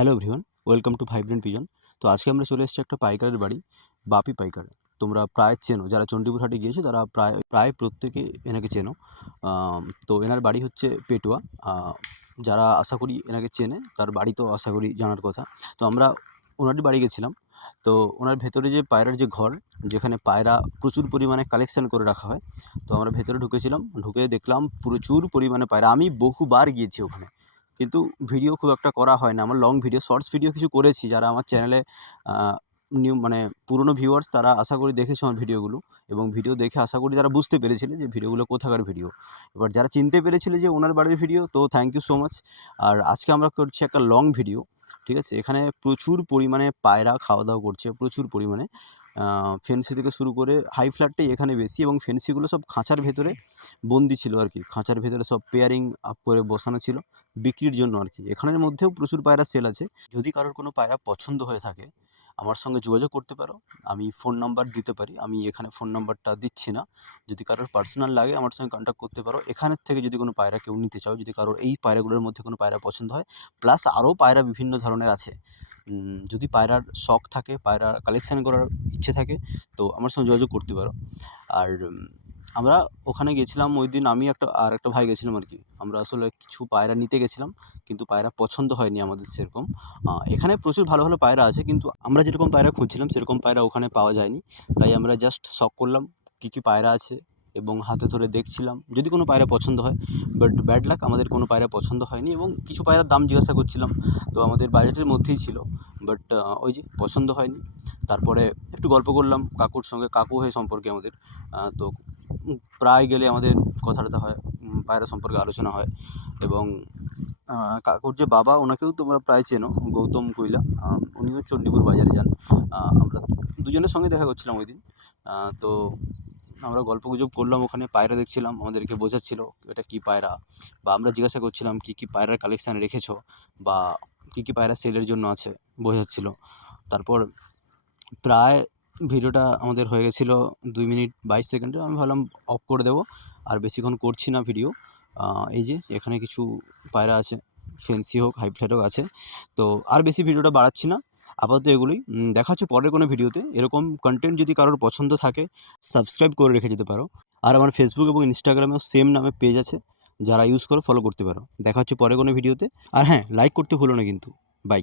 Hello everyone, welcome to vibrant pigeon. তো আজকে আমরা চলে এসেছি একটা পাইকারের বাড়ি, বাপি পাইকার। তোমরা প্রায় চেনো, যারা চণ্ডীপুর হাটে গিয়েছো তারা প্রায় প্রায় প্রত্যেকে এনাকে চেনো। তো এনার বাড়ি হচ্ছে পেটুয়া। যারা আশা করি এনাকে চেনে তার বাড়ি তো আশা করি জানার কথা। তো আমরা ওনারই বাড়ি গেছিলাম। তো ওনার ভেতরে যে পায়রার যে ঘর, যেখানে পায়রা প্রচুর পরিমাণে কালেকশন করে রাখা হয়, তো আমরা ভেতরে ঢুকেছিলাম। ঢুকে দেখলাম প্রচুর পরিমাণে পায়রা। আমি বহুবার গিয়েছি ওখানে, কিন্তু ভিডিও খুব একটা করা হয় না। আমার লং ভিডিও, শর্টস ভিডিও কিছু করেছি। যারা আমার চ্যানেলে নিউ মানে পুরনো ভিউয়ার্স, তারা আশা করি দেখেছো আমার ভিডিওগুলো, এবং ভিডিও দেখে আশা করি তারা বুঝতে পেরেছিলে যে ভিডিওগুলো কোথাকার ভিডিও। এবার যারা চিনতে পেরেছিলে যে ওনার বাড়ির ভিডিও, তো থ্যাংক ইউ সো মাচ। আর আজকে আমরা করছি একটা লং ভিডিও, ঠিক আছে? এখানে প্রচুর পরিমাণে পায়রা খাওয়া দাওয়া করছে, প্রচুর পরিমাণে। ফেন্সি থেকে শুরু করে হাই ফ্ল্যাটটাই এখানে বেশি, এবং ফেন্সিগুলো সব খাঁচার ভেতরে বন্দি ছিল আর কি। খাঁচার ভেতরে সব পেয়ারিং আপ করে বসানো ছিল বিক্রির জন্য আর কি। এখানের মধ্যেও প্রচুর পায়রা সেল আছে। যদি কারোর কোনো পায়রা পছন্দ হয়ে থাকে, আমার সঙ্গে যোগাযোগ করতে পারো। আমি ফোন নাম্বার দিতে পারি, আমি এখানে ফোন নাম্বারটা দিচ্ছি না। যদি কারোর পার্সোনাল লাগে আমার সঙ্গে কন্ট্যাক্ট করতে পারো। এখানের থেকে যদি কোনো পায়রা কেউ নিতে চাও, যদি কারোর এই পায়রাগুলোর মধ্যে কোনো পায়রা পছন্দ হয়, প্লাস আরও পায়রা বিভিন্ন ধরনের আছে। যদি পায়রার শখ থাকে, পায়রা কালেকশান করার ইচ্ছে থাকে, তো আমার সঙ্গে যোগাযোগ করতে পারো। আর আমরা ওখানে গেছিলাম ওই দিন, আমি আর একটা ভাই গেছিলাম আর কি। আমরা আসলে কিছু পায়রা নিতে গেছিলাম, কিন্তু পায়রা পছন্দ হয়নি আমাদের সেরকম। এখানে প্রচুর ভালো ভালো পায়রা আছে, কিন্তু আমরা যেরকম পায়রা খুঁজছিলাম সেরকম পায়রা ওখানে পাওয়া যায়নি। তাই আমরা জাস্ট শখ করলাম কী কী পায়রা আছে, এবং হাতে ধরে দেখছিলাম যদি কোনো পায়রা পছন্দ হয়। বাট ব্যাড লাক, আমাদের কোনো পায়রা পছন্দ হয়নি, এবং কিছু পায়রার দাম জিজ্ঞাসা করছিলাম, তো আমাদের বাজেটের মধ্যেই ছিল। বাট ওই যে পছন্দ হয়নি। তারপরে একটু গল্প করলাম কাকুর সঙ্গে, কাকু হয়ে সম্পর্কে আমাদের। তো প্রায় গেলে আমাদের কথা টথা হয়, পায়রা সম্পর্কে আলোচনা হয়। এবং কাকুর যে বাবা, ওনাকেও তোমরা প্রায় চেনো, গৌতম কৈলা। উনিও চণ্ডীপুর বাজারে যান। আমরা দুজনের সঙ্গে দেখা করছিলাম ওই দিন। তো আমরা গল্পগুজব করলাম, ওখানে পায়রা দেখছিলাম, আমাদেরকে বোঝাচ্ছিল এটা কী পায়রা, বা আমরা জিজ্ঞাসা করছিলাম কী কী পায়রার কালেকশান রেখেছো, বা কী কী পায়রা সেলের জন্য আছে, বোঝাচ্ছিল। তারপর প্রায় ভিডিওটা আমাদের হয়ে গেছিলো 2 মিনিট 22 সেকেন্ডে। আমি ভাবলাম অফ করে দেবো, আর বেশিক্ষণ করছি না ভিডিও। এই যে এখানে কিছু পায়রা আছে, ফেন্সি হোক হাই ফ্ল্যাট হোক আছে। তো আর বেশি ভিডিওটা বাড়াচ্ছি না, আপাতত এগুলোই। দেখা হচ্ছে পরের কোনো ভিডিওতে। এরকম কন্টেন্ট যদি কারোর পছন্দ থাকে, সাবস্ক্রাইব করে রেখে যেতে পারো। আর আমার ফেসবুক এবং ইনস্টাগ্রামেও সেম নামে পেজ আছে, যারা ইউজ করো ফলো করতে পারো। দেখা হচ্ছে পরে কোনো ভিডিওতে। আর হ্যাঁ, লাইক করতে ভুলো না কিন্তু। বাই।